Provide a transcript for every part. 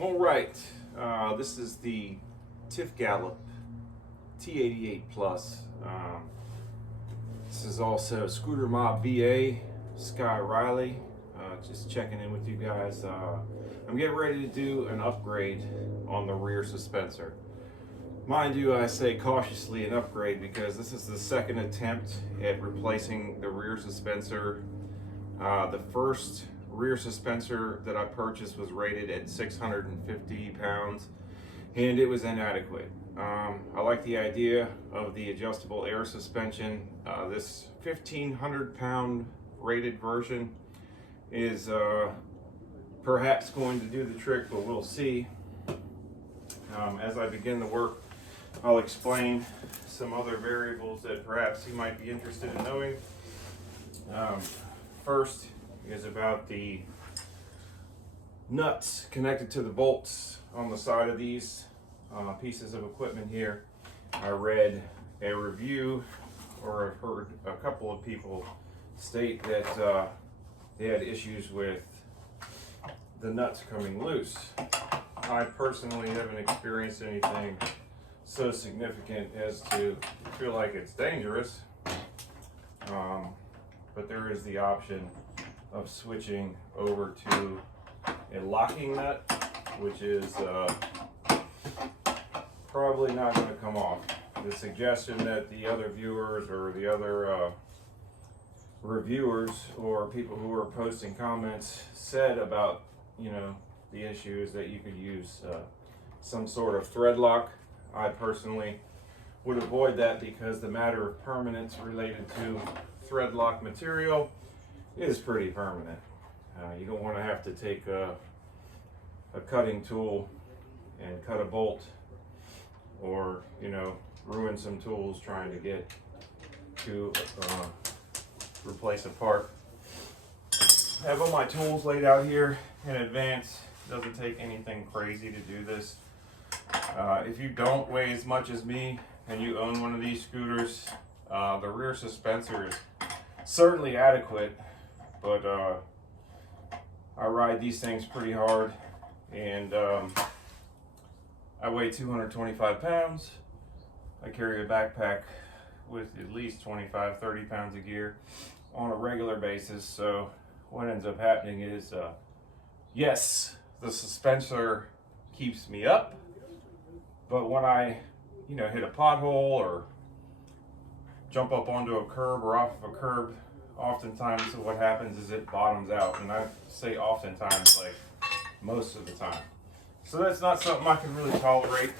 All right, this is the Tifgalop T88 Plus. This is also Scooter Mob VA, Sky Riley. Just checking in with you guys. I'm getting ready to do an upgrade on the rear suspensor. Mind you, I say cautiously an upgrade because this is the second attempt at replacing the rear suspensor. The first rear suspensor that I purchased was rated at 650 pounds and it was inadequate. I like the idea of the adjustable air suspension. This 1,500 pound rated version is perhaps going to do the trick, but we'll see. As I begin the work, I'll explain some other variables that perhaps you might be interested in knowing. First is about the nuts connected to the bolts on the side of these pieces of equipment here. I read a review, or I've heard a couple of people state that they had issues with the nuts coming loose. I personally haven't experienced anything so significant as to feel like it's dangerous, but there is the option of switching over to a locking nut, which is probably not going to come off. The suggestion that the other viewers or the other reviewers or people who are posting comments said about, the issue is that you could use some sort of thread lock. I personally would avoid that because the matter of permanence related to thread lock material is pretty permanent. You don't want to have to take a cutting tool and cut a bolt, or ruin some tools trying to get to replace a part. I have all my tools laid out here in advance. It doesn't take anything crazy to do this. If you don't weigh as much as me and you own one of these scooters, the rear suspensor is certainly adequate, but I ride these things pretty hard, and I weigh 225 pounds. I carry a backpack with at least 25-30 pounds of gear on a regular basis, so what ends up happening is, yes, the suspensor keeps me up, but when I hit a pothole or jump up onto a curb or off of a curb, oftentimes what happens is it bottoms out, and I say oftentimes, like most of the time. So that's not something I can really tolerate.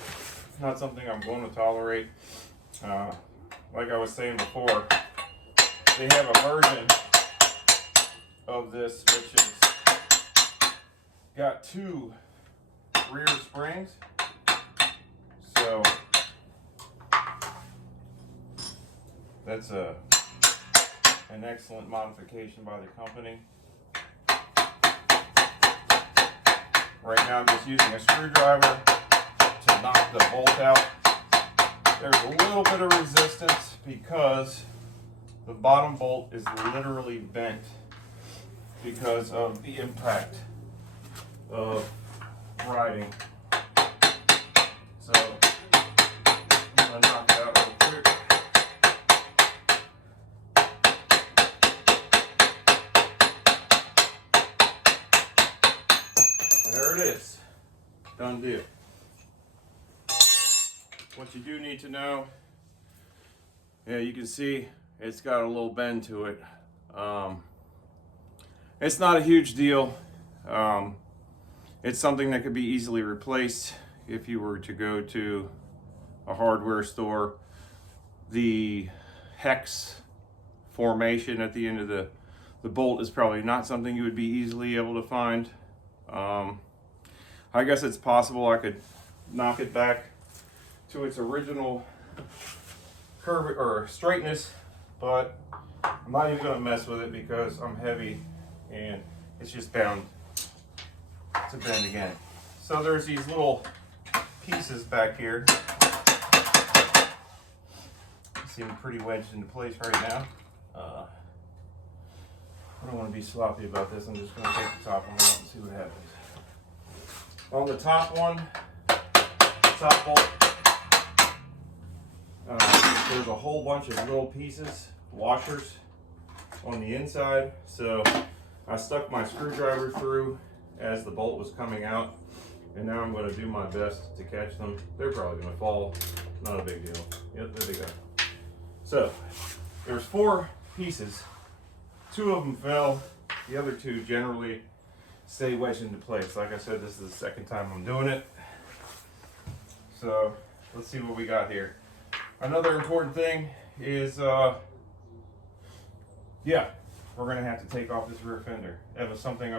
It's not something I'm going to tolerate. Like I was saying before, they have a version of this which has got two rear springs. So that's an excellent modification by the company. Right now I'm just using a screwdriver to knock the bolt out. There's a little bit of resistance because the bottom bolt is literally bent because of the impact of riding. So I'm going to knock it out real quick. There it is. Done deal. What you do need to know, you can see it's got a little bend to it. It's not a huge deal. It's something that could be easily replaced if you were to go to a hardware store. The hex formation at the end of the bolt is probably not something you would be easily able to find. I guess it's possible I could knock it back to its original curve or straightness, but I'm not even going to mess with it because I'm heavy and it's just bound to bend again. So there's these little pieces back here. Seem pretty wedged into place right now. I don't want to be sloppy about this. I'm just going to take the top one out and see what happens. On the top one, top bolt, there's a whole bunch of little pieces, washers on the inside. So I stuck my screwdriver through as the bolt was coming out, and now I'm going to do my best to catch them. They're probably going to fall, not a big deal. Yep, there they go. So there's 4 pieces. 2 of them fell. The other 2 generally stay wedged into place. Like I said, this is the second time I'm doing it. So let's see what we got here. Another important thing is, yeah, we're gonna have to take off this rear fender. That was something I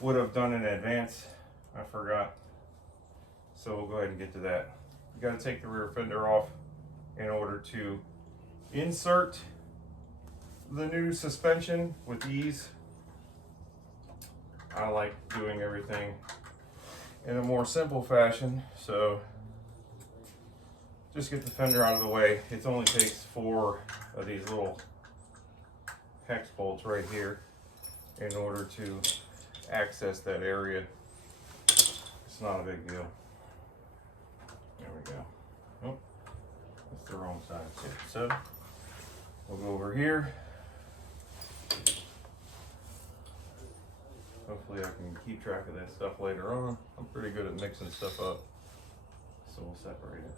would have done in advance. I forgot. So we'll go ahead and get to that. You gotta take the rear fender off in order to insert the new suspension with ease. I like doing everything in a more simple fashion, so just get the fender out of the way. It only takes 4 of these little hex bolts right here in order to access that area. It's not a big deal. There we go. Oh, that's the wrong side. So we'll go over here. Hopefully I can keep track of that stuff later on. I'm pretty good at mixing stuff up. So we'll separate it.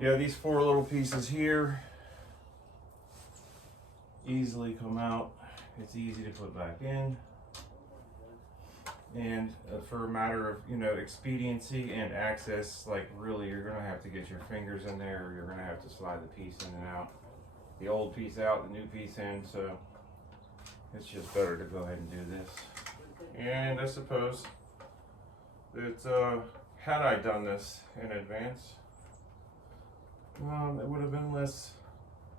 Yeah, these 4 little pieces here easily come out. It's easy to put back in. And for a matter of, you know, expediency and access, like really you're gonna have to get your fingers in there, or you're gonna have to slide the piece in and out. The old piece out, the new piece in, so it's just better to go ahead and do this. And I suppose that had I done this in advance, it would have been less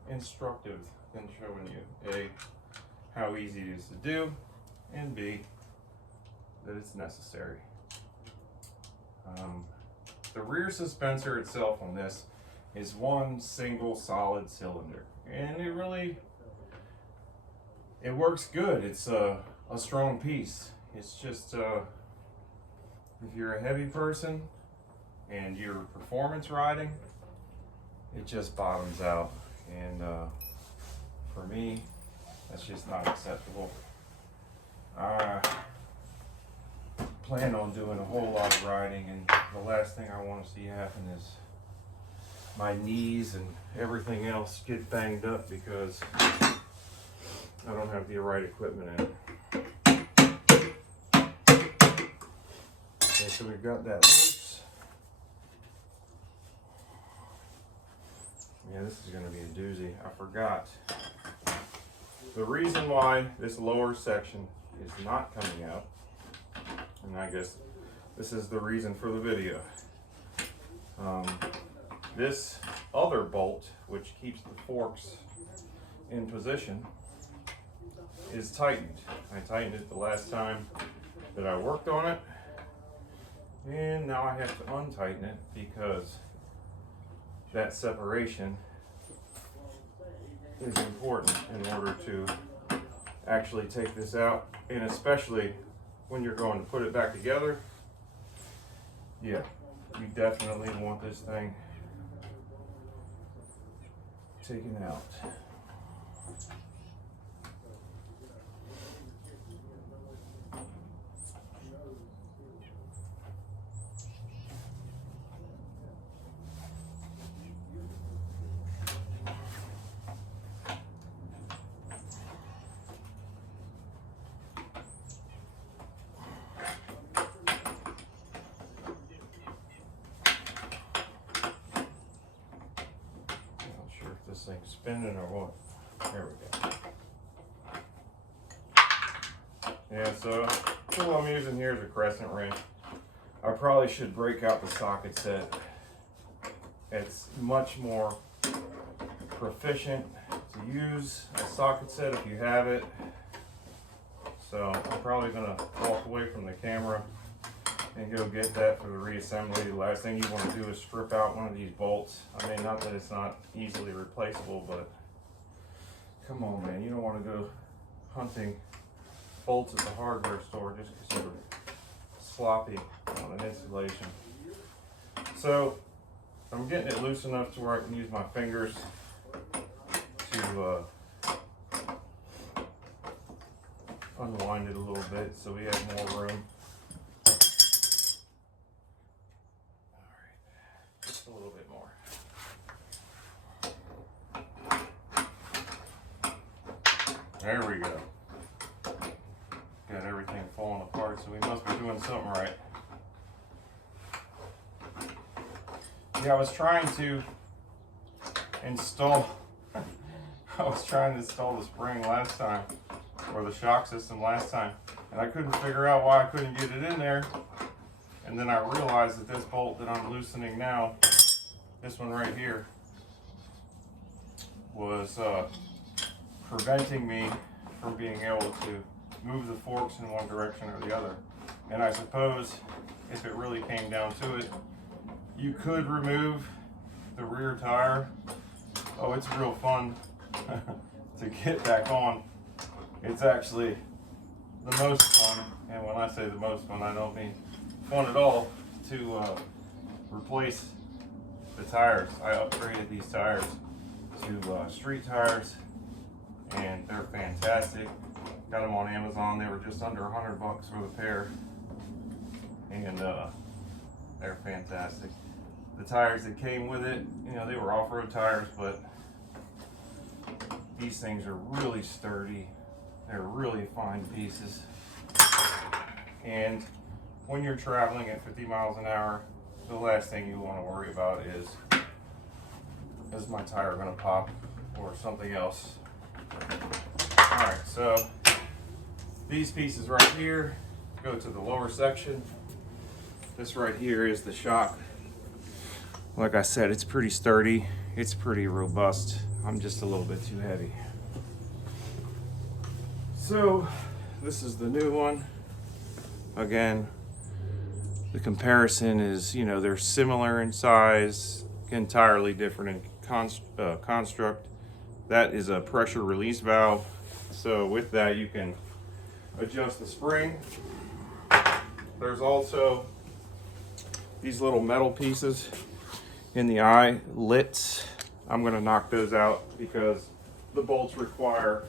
instructive than showing you A, how easy it is to do, and B, that it's necessary. The rear suspensor itself on this is one single solid cylinder, and it works good. It's a strong piece. It's just if you're a heavy person and you're performance riding, it just bottoms out, and for me, that's just not acceptable. I plan on doing a whole lot of riding, and the last thing I want to see happen is my knees and everything else get banged up because I don't have the right equipment in it. Okay, so we've got that loose. Yeah, this is going to be a doozy. I forgot. The reason why this lower section is not coming out, and I guess this is the reason for the video. This other bolt, which keeps the forks in position, is tightened. I tightened it the last time that I worked on it, and now I have to untighten it because that separation is important in order to actually take this out, and especially when you're going to put it back together. Yeah, you definitely want this thing taken out. This thing's spinning or what? There we go. Yeah, so the tool I'm using here is a crescent wrench. I probably should break out the socket set. It's much more proficient to use a socket set if you have it. So I'm probably gonna walk away from the camera and go get that for the reassembly. The last thing you want to do is strip out one of these bolts. I mean, not that it's not easily replaceable, but come on, man, you don't want to go hunting bolts at the hardware store just because you were sloppy on an installation. So I'm getting it loose enough to where I can use my fingers to unwind it a little bit so we have more room. All right, just a little bit more. There we go. Got everything falling apart, so we must be doing something right. Yeah, I was trying to install the spring last time, or the shock system last time, and I couldn't figure out why I couldn't get it in there. And then I realized that this bolt that I'm loosening now, this one right here, was preventing me from being able to move the forks in one direction or the other. And I suppose if it really came down to it, you could remove the rear tire. Oh, it's real fun to get back on. It's actually the most fun, and when I say the most fun, I don't mean fun at all, to replace the tires. I upgraded these tires to street tires, and they're fantastic. Got them on Amazon. They were just under $100 for the pair, and they're fantastic. The tires that came with it, you know, they were off-road tires, but these things are really sturdy. They're really fine pieces, and when you're traveling at 50 miles an hour, the last thing you want to worry about is my tire going to pop or something else. All right, so these pieces right here go to the lower section. This right here is the shock. Like I said, it's pretty sturdy. It's pretty robust. I'm just a little bit too heavy. So this is the new one. Again, the comparison is, you know, they're similar in size, entirely different in construct. That is a pressure release valve. So with that, you can adjust the spring. There's also these little metal pieces in the eyelets. I'm going to knock those out because the bolts require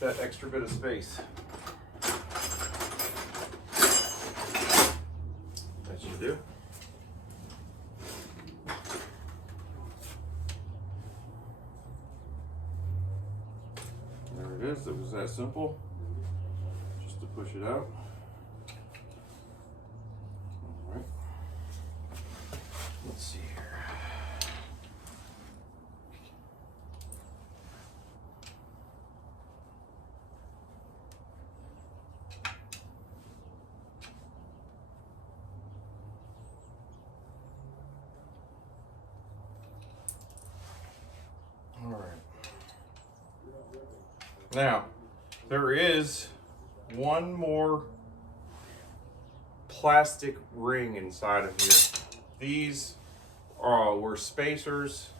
that extra bit of space. That should do. There it is. It was that simple. Just to push it out. All right. Let's see here. All right. Now, there is one more plastic ring inside of here. These were spacers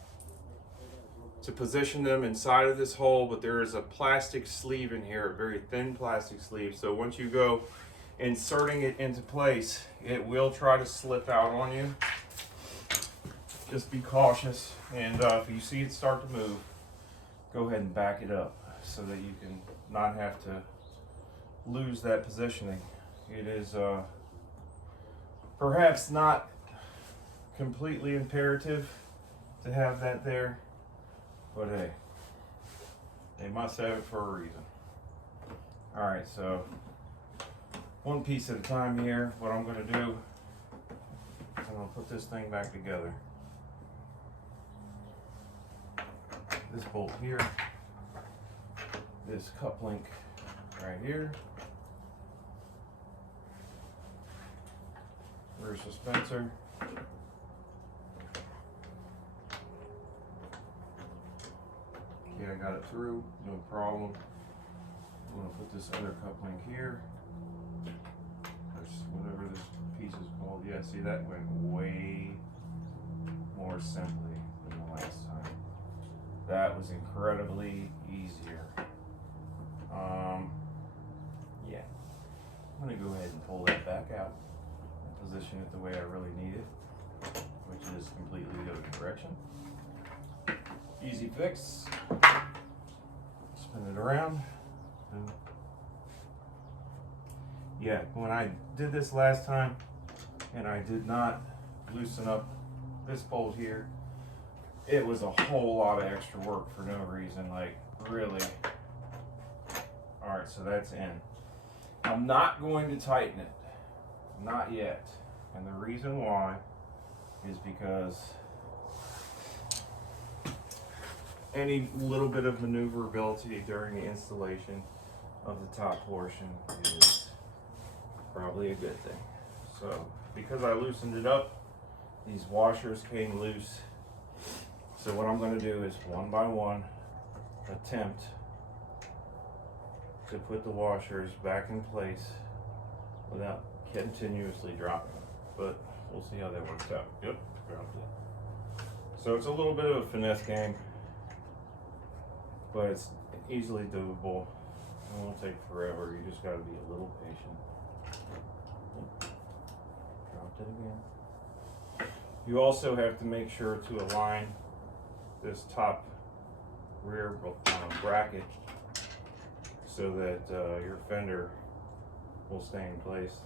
to position them inside of this hole, but there is a plastic sleeve in here, a very thin plastic sleeve. So once you go inserting it into place, it will try to slip out on you. Just be cautious, and if you see it start to move, go ahead and back it up so that you can not have to lose that positioning. It is perhaps not completely imperative to have that there, but hey, they must have it for a reason. All right, so one piece at a time here. What I'm going to do is I'm going to put this thing back together. This bolt here, this cup link right here, rear dispenser, okay, I got it through, no problem. I'm going to put this other cup link here, whatever this piece is called. Yeah, see, that went way more simply than the last time. That was incredibly easier. Yeah. going to go ahead and pull that back out and position it the way I really need it, which is completely the other direction. Easy fix. Spin it around. And yeah, when I did this last time and I did not loosen up this bolt here, it was a whole lot of extra work for no reason, like really. All right, so that's in. I'm not going to tighten it, not yet. And the reason why is because any little bit of maneuverability during the installation of the top portion is probably a good thing. So because I loosened it up, these washers came loose. So what I'm going to do is one by one attempt to put the washers back in place without continuously dropping them. But we'll see how that works out. Yep, dropped it. So it's a little bit of a finesse game, but it's easily doable. It won't take forever. You just got to be a little patient. Dropped it again. You also have to make sure to align this top rear bracket so that your fender will stay in place.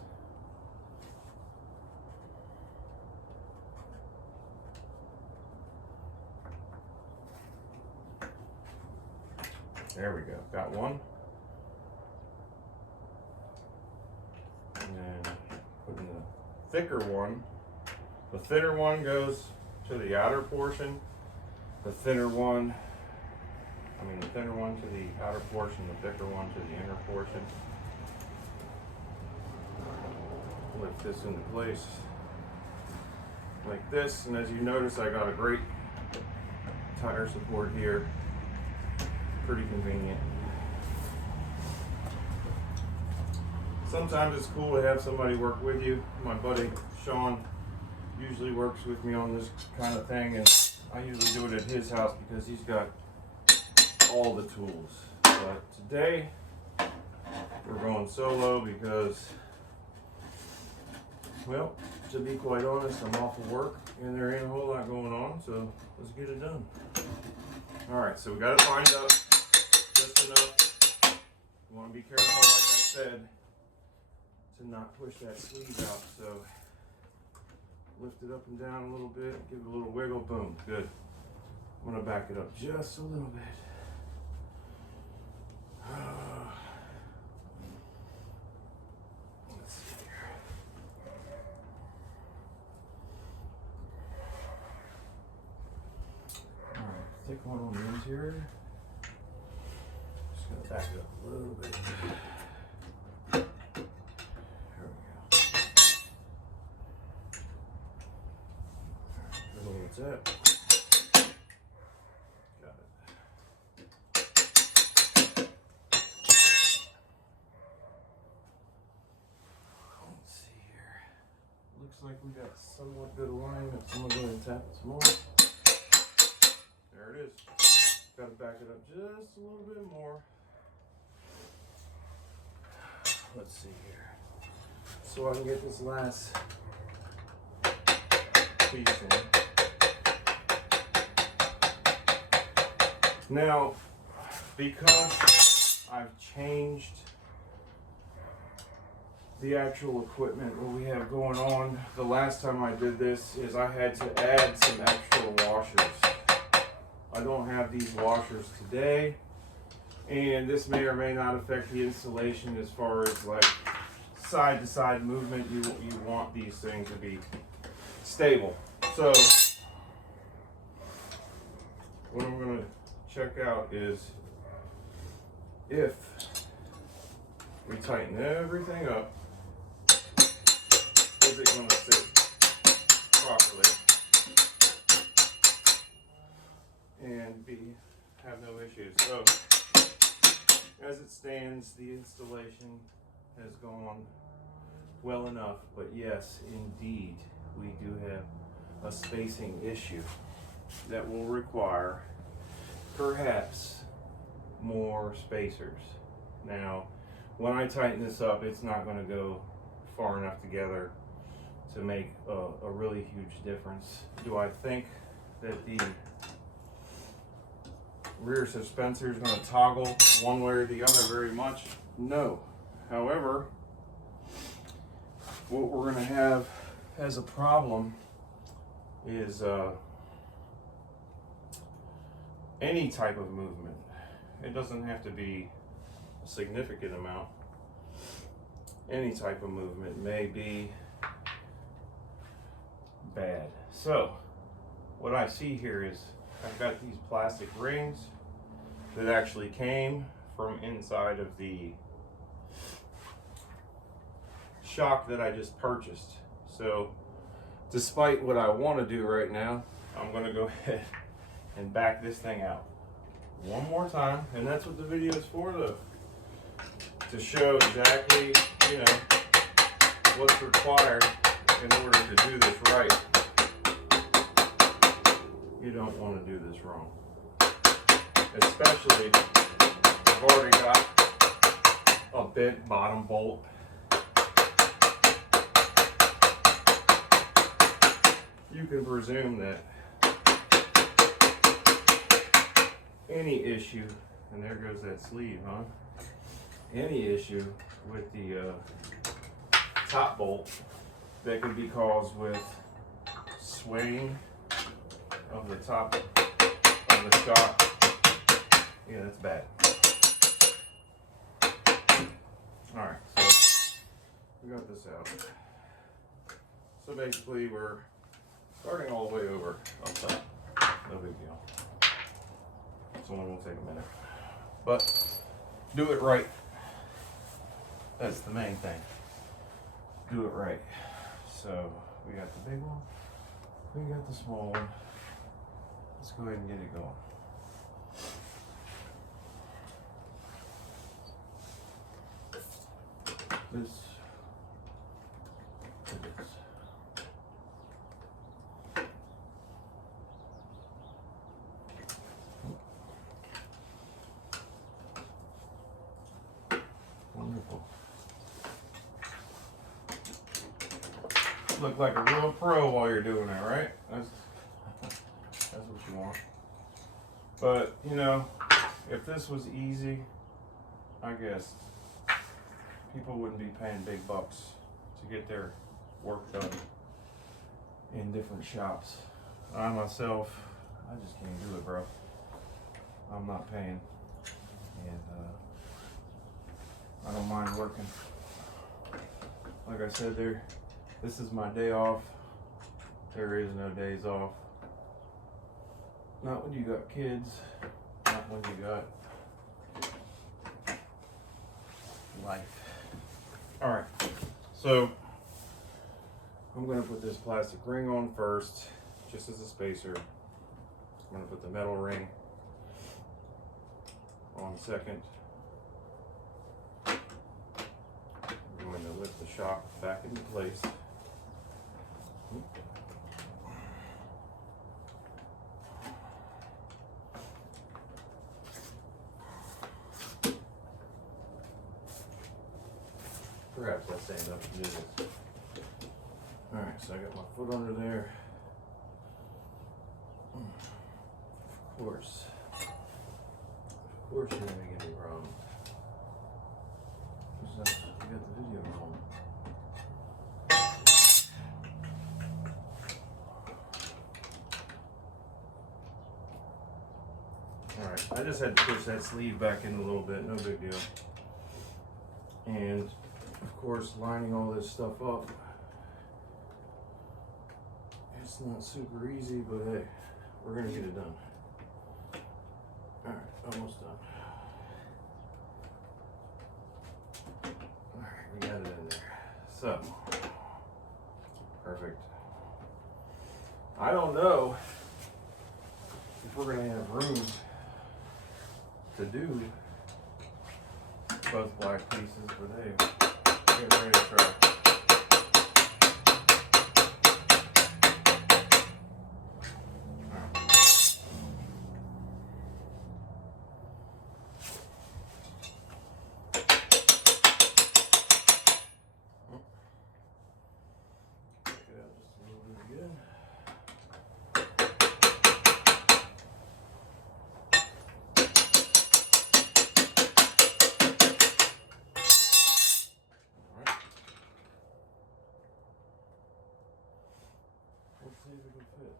There we go, got one. And then putting the thicker one. The thinner one goes to the outer portion. The thinner one to the outer portion, the thicker one to the inner portion. Lift this into place like this, and as you notice, I got a great tire support here. Pretty convenient. Sometimes it's cool to have somebody work with you. My buddy Sean usually works with me on this kind of thing, and I usually do it at his house because he's got all the tools. But today we're going solo because, well, to be quite honest, I'm off of work and there ain't a whole lot going on, so let's get it done. Alright, so we got it lined up just enough. You want to be careful, like I said, to not push that sleeve out. So lift it up and down a little bit, give it a little wiggle, boom, good. I'm going to back it up just a little bit. Let's see here. All right, thick one on the interior. Just gonna back it up a little bit. There we go. All right, what's that? Like we got somewhat good alignment, so I'm going to tap it some more. There it is. Got to back it up just a little bit more. Let's see here. So I can get this last piece in. Now, because I've changed the actual equipment, what we have going on, the last time I did this is I had to add some extra washers. I don't have these washers today, and this may or may not affect the installation as far as like side to side movement. You want these things to be stable. So what I'm going to check out is if we tighten everything up, is it going to sit properly and have no issues. So as it stands, the installation has gone well enough, but yes, indeed, we do have a spacing issue that will require perhaps more spacers. Now, when I tighten this up, it's not going to go far enough together to make a really huge difference. Do I think that the rear suspensor is going to toggle one way or the other very much? No. However, what we're going to have as a problem is any type of movement. It doesn't have to be a significant amount. Any type of movement may be bad. So what I see here is I've got these plastic rings that actually came from inside of the shock that I just purchased. So despite what I want to do right now, I'm going to go ahead and back this thing out one more time, and that's what the video is for, to show exactly, you know, what's required in order to do this right. You don't want to do this wrong, especially if I've already got a bent bottom bolt. You can presume that any issue, and there goes that sleeve, huh? Any issue with the top bolt that can be caused with swaying of the top of the shock. Yeah, that's bad. All right, so we got this out. So basically we're starting all the way over up top. No big deal. It's only going to take a minute. But do it right. That's the main thing. Do it right. So we got the big one. We got the small one. Let's go ahead and get it going. This. Wonderful. Look like a real pro while you're doing it, right? That's what you want. But, you know, if this was easy, I guess people wouldn't be paying big bucks to get their work done in different shops. I myself, I just can't do it, bro. I'm not paying. And I don't mind working. Like I said, this is my day off. There is no days off. Not when you got kids, not when you got life. All right, so I'm gonna put this plastic ring on first, just as a spacer. I'm gonna put the metal ring on second. I'm going to lift the shock back into place. Perhaps I'll stand up and do this. Alright, so I got my foot under there. Of course you're gonna get me wrong. You got the video wrong. Alright, I just had to push that sleeve back in a little bit, no big deal. And of course, lining all this stuff up, it's not super easy, but hey, we're gonna get it done. All right, almost done. All right, we got it in there. So, perfect. I don't know if we're gonna have room to do both black pieces, but hey, get ready to try. fit.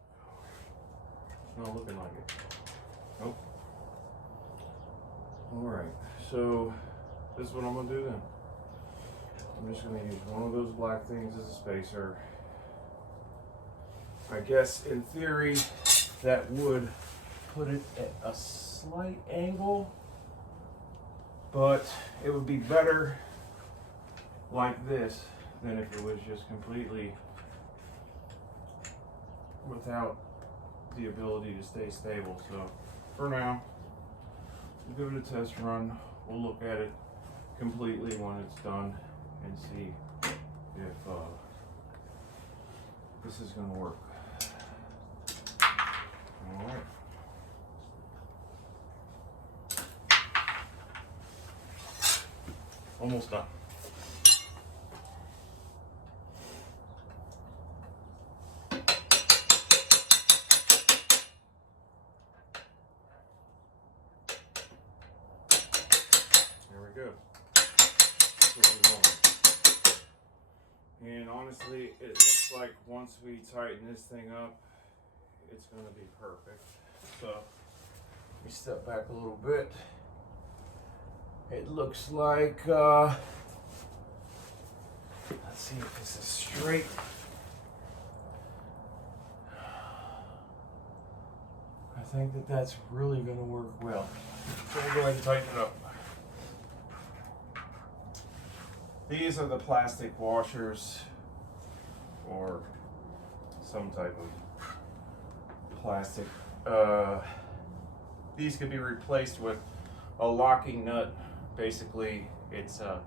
It's not looking like it. Nope. Alright, so this is what I'm going to do then. I'm just going to use one of those black things as a spacer. I guess in theory that would put it at a slight angle, but it would be better like this than if it was just completely without the ability to stay stable. So for now, we'll give it a test run. We'll look at it completely when it's done and see if this is going to work. All right. Almost done. There we go. That's what we want. And honestly, it looks like once we tighten this thing up, it's going to be perfect. So let me step back a little bit. It looks like, let's see if this is straight. I think that that's really going to work well. So we'll go ahead and tighten it up. These are the plastic washers or some type of plastic. These could be replaced with a locking nut. Basically, it's a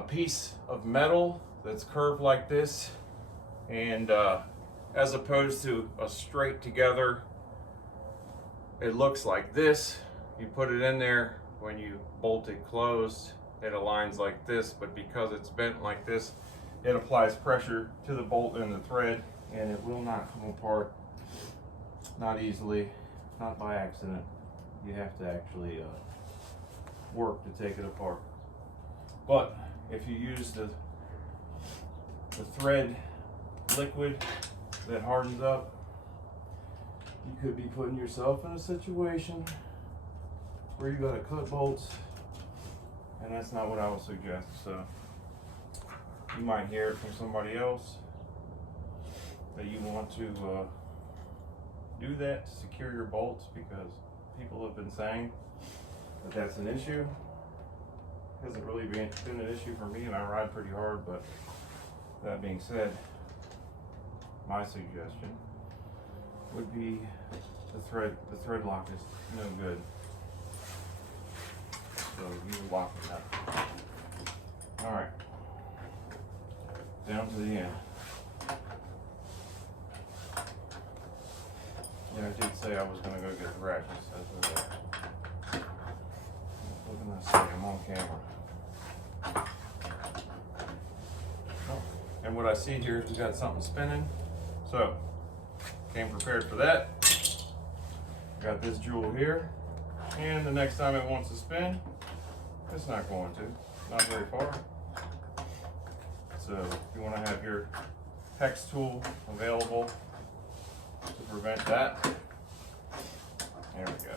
piece of metal that's curved like this, and as opposed to a straight together, it looks like this. You put it in there, when you bolt it closed, it aligns like this, but because it's bent like this, it applies pressure to the bolt and the thread, and it will not come apart, not easily, not by accident. You have to actually work to take it apart. But if you use the thread liquid that hardens up, you could be putting yourself in a situation where you gotta cut bolts, and that's not what I would suggest. So you might hear it from somebody else that you want to do that to secure your bolts, because people have been saying that that's an issue. It hasn't really been an issue for me, and I ride pretty hard. But that being said, my suggestion would be the thread lock is no good. So you lock it up. All right, down to the end. Yeah, I did say I was going to go get the ratchets. That's okay. What can I say? I'm on camera. Oh, and what I see here is we got something spinning. So, came prepared for that. Got this jewel here. And the next time it wants to spin, it's not going to. Not very far. So, if you want to have your hex tool available to prevent that, there we go.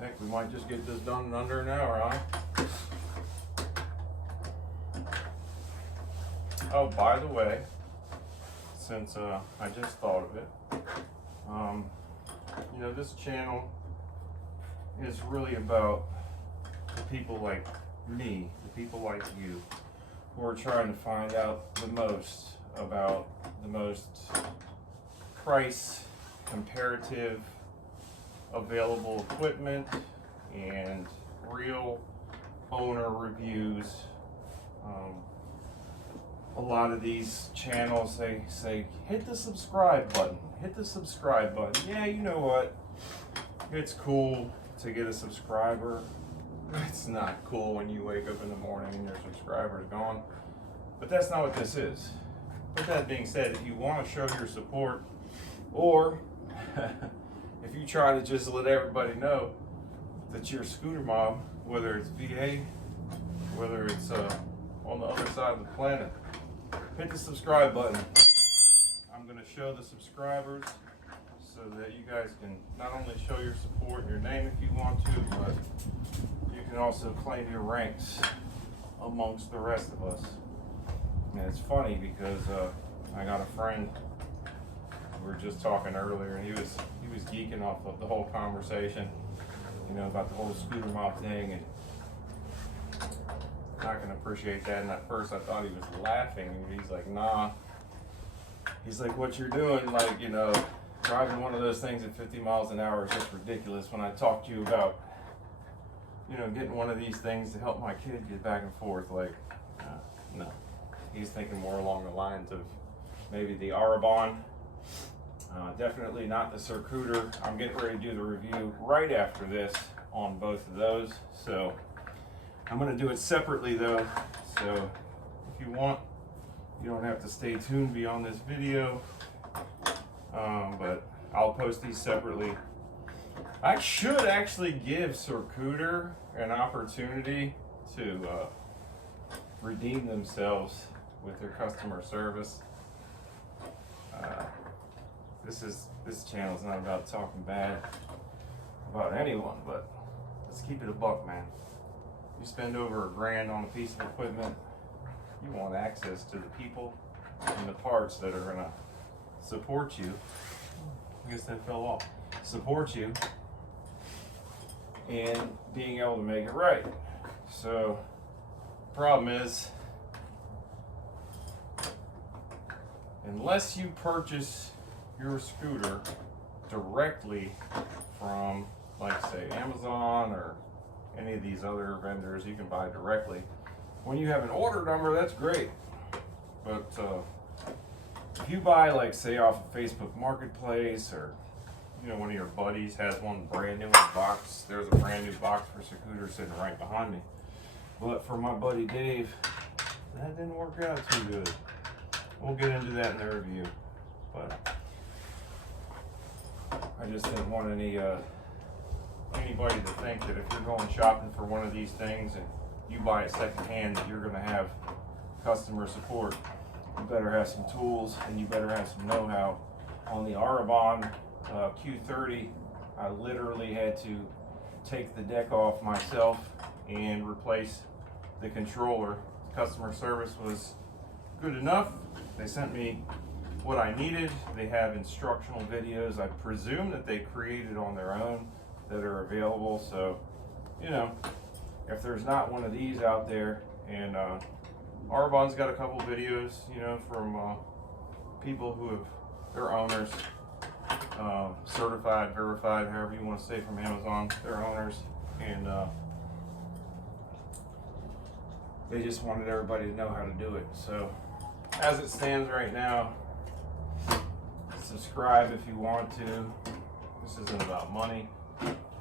Heck, we might just get this done in under an hour, huh? Oh, by the way, since I just thought of it, you know, this channel is really about the people like me, the people like you, who are trying to find out the most about the most price comparative available equipment and real owner reviews. A lot of these channels, they say, hit the subscribe button, hit the subscribe button. Yeah, you know what? It's cool to get a subscriber. It's not cool when you wake up in the morning and your subscriber's gone. But that's not what this is. With that being said, if you want to show your support, or if you try to just let everybody know that you're a scooter mob, whether it's VA, whether it's on the other side of the planet, hit the subscribe button. I'm going going to show the subscribers so that you guys can not only show your support and your name if you want to, but you can also claim your ranks amongst the rest of us. And it's funny because I got a friend, we were just talking earlier, and he was geeking off of the whole conversation, you know, about the whole scooter mob thing, and I can appreciate that. And at first I thought he was laughing, and he's like, nah. He's like, what you're doing, like, you know, driving one of those things at 50 miles an hour is just ridiculous. When I talk to you about, you know, getting one of these things to help my kid get back and forth, like, no. He's thinking more along the lines of maybe the Arabon. Definitely not the Circuiter. I'm getting ready to do the review right after this on both of those. So I'm going to do it separately though. So if you want, you don't have to stay tuned beyond this video. But I'll post these separately. I should actually give Circuiter an opportunity to redeem themselves with their customer service. This channel is not about talking bad about anyone, but let's keep it a buck, man. You spend over $1,000 on a piece of equipment, you want access to the people and the parts that are gonna support you. I guess that fell off. Support you and being able to make it right. So, problem is, unless you purchase your scooter directly from, like, say, Amazon or any of these other vendors, you can buy directly. When you have an order number, that's great. But if you buy, like, say, off of Facebook Marketplace, or, you know, one of your buddies has one brand new in the box. There's a brand new box for Circuiter sitting right behind me. But for my buddy Dave, that didn't work out too good. We'll get into that in the review. But I just didn't want anybody to think that if you're going shopping for one of these things and you buy it secondhand, that you're going to have customer support. You better have some tools and you better have some know-how. On the Arabon Q30, I literally had to take the deck off myself and replace the controller. Customer service was good enough. They sent me what I needed. They have instructional videos, I presume, that they created on their own that are available. So, you know, if there's not one of these out there, and Arbon's got a couple videos, you know, from people who have, their owners, certified, verified, however you want to say, from Amazon, their owners, and they just wanted everybody to know how to do it. So as it stands right now, subscribe if you want to. This isn't about money.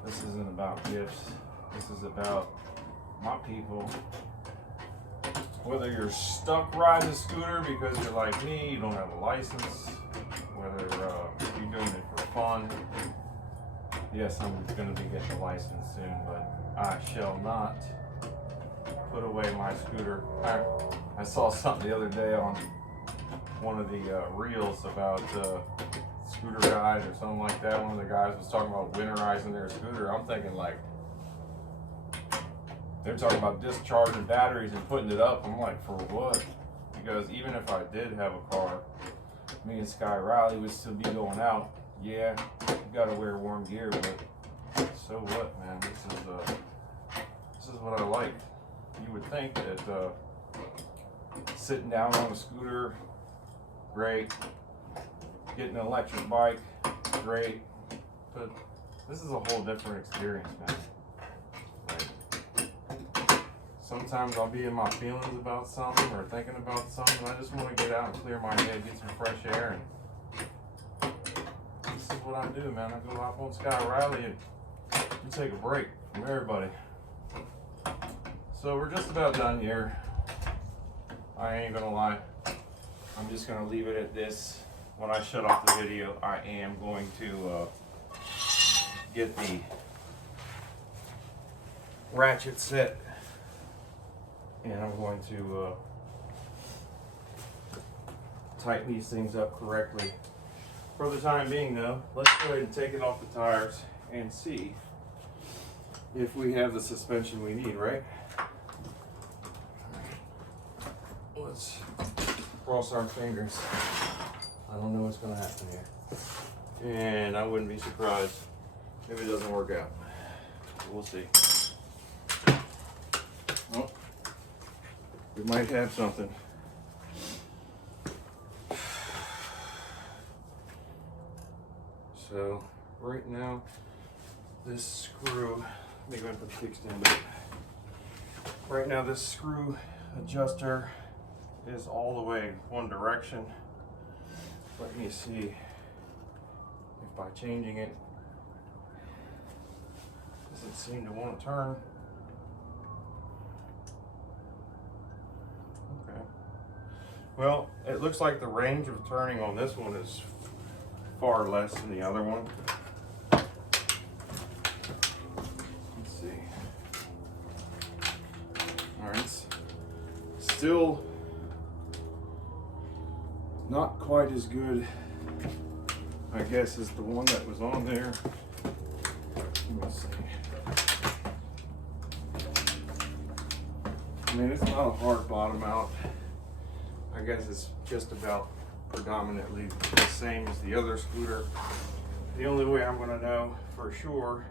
This isn't about gifts. This is about my people. Whether you're stuck riding a scooter because you're like me, you don't have a license, whether you're doing it for fun. Yes, I'm going to be getting a license soon, but I shall not put away my scooter. I saw something the other day on one of the reels about Scooter Guide or something like that. One of the guys was talking about winterizing their scooter. I'm thinking, like, they're talking about discharging batteries and putting it up. I'm like, for what? Because even if I did have a car, me and Sky Riley would still be going out. Yeah, you gotta wear warm gear, but so what, man? This is what I like. You would think that sitting down on a scooter, great. Getting an electric bike, great. But this is a whole different experience, man. Like, sometimes I'll be in my feelings about something or thinking about something, and I just want to get out and clear my head, get some fresh air, and this is what I do, man. I go hop on Sky Riley and we take a break from everybody. So we're just about done here. I ain't gonna lie. I'm just gonna leave it at this. When I shut off the video, I am going to get the ratchet set, and I'm going to tighten these things up correctly. For the time being though, let's go ahead and take it off the tires and see if we have the suspension we need, right? Let's cross our fingers. I don't know what's gonna happen here. And I wouldn't be surprised if it doesn't work out. We'll see. Oh, we might have something. So right now, this screw, let me go ahead and put the kickstand up. Right now this screw adjuster is all the way one direction. Let me see if by changing it, doesn't seem to want to turn. Okay. Well, it looks like the range of turning on this one is far less than the other one. Let's see. All right. Still not quite as good, I guess, as the one that was on there. Let me see. I mean, it's not a hard bottom out. I guess it's just about predominantly the same as the other scooter. The only way I'm gonna know for sure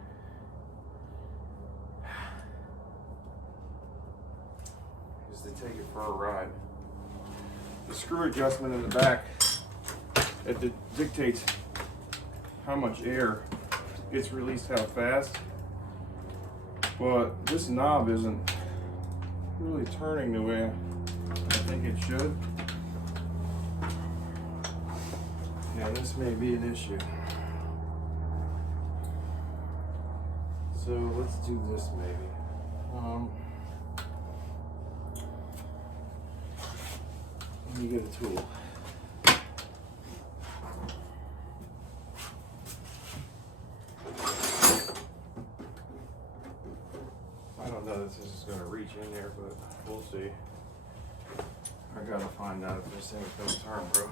is to take it for a ride. The screw adjustment in the back, it dictates how much air gets released how fast, but this knob isn't really turning the way I think it should. Yeah, this may be an issue. So let's do this maybe. Let me get a tool. I don't know if this is going to reach in there, but we'll see. I gotta find out if this thing's gonna turn, bro.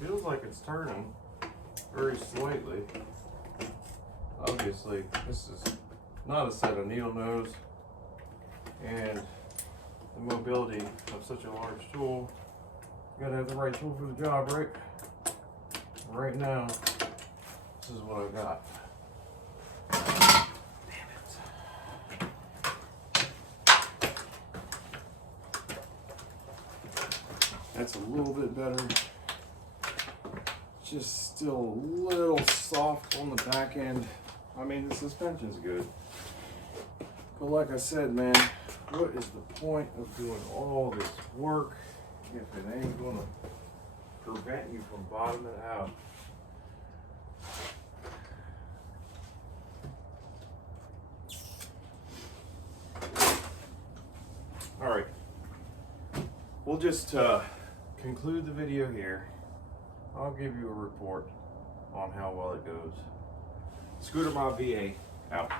Feels like it's turning very slightly. Obviously, this is not a set of needle nose, and the mobility of such a large tool, you gotta have the right tool for the job, right? Right now, this is what I've got. Damn it. That's a little bit better. Just still a little soft on the back end. I mean, the suspension's good. But like I said, man, what is the point of doing all this work if it ain't gonna prevent you from bottoming out? All right, we'll just conclude the video here. I'll give you a report on how well it goes. Scooter My V8 out.